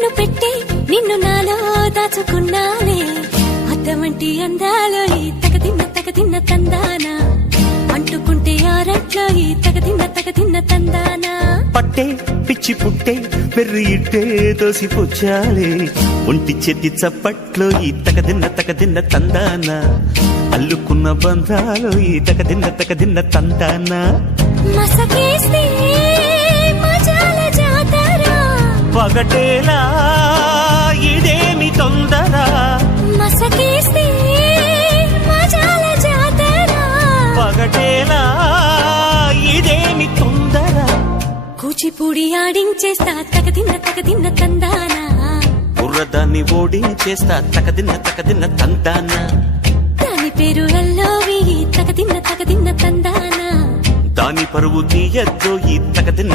కన్ను పెట్టి నిన్ను నాలో దాచుకున్నానే అద్దమంటి అందాలో ఈ తగదిన్న తందానా అంటుకుంటే ఆరట్లో ఈ తగదిన్న తందానా పట్టే పిచ్చి పుట్టే పెర్రి ఇట్టే దోసిపుచ్చాలే ఒంటి చెట్టి చప్పట్లో ఈ తగదిన్న తందాన అల్లుకున్న బంధాలో ఈ తగదిన్న తందాన మసకేస్తే మజాల జాతర పగటేలా ఇదేమి తొందర మసకేస్తే మజాల జాతర పగటేలా ఇదేమి తొందర కూచిపూడి ఆడించేస్తా తగదిన్న తందానా బుర్రదాన్ని ఓడించేస్తా తగదిన్న తందాన దాని పేరు అల్లోవి తగదిన్న తందానా దాని పరువు తీయద్దో ఈ తగదిన్న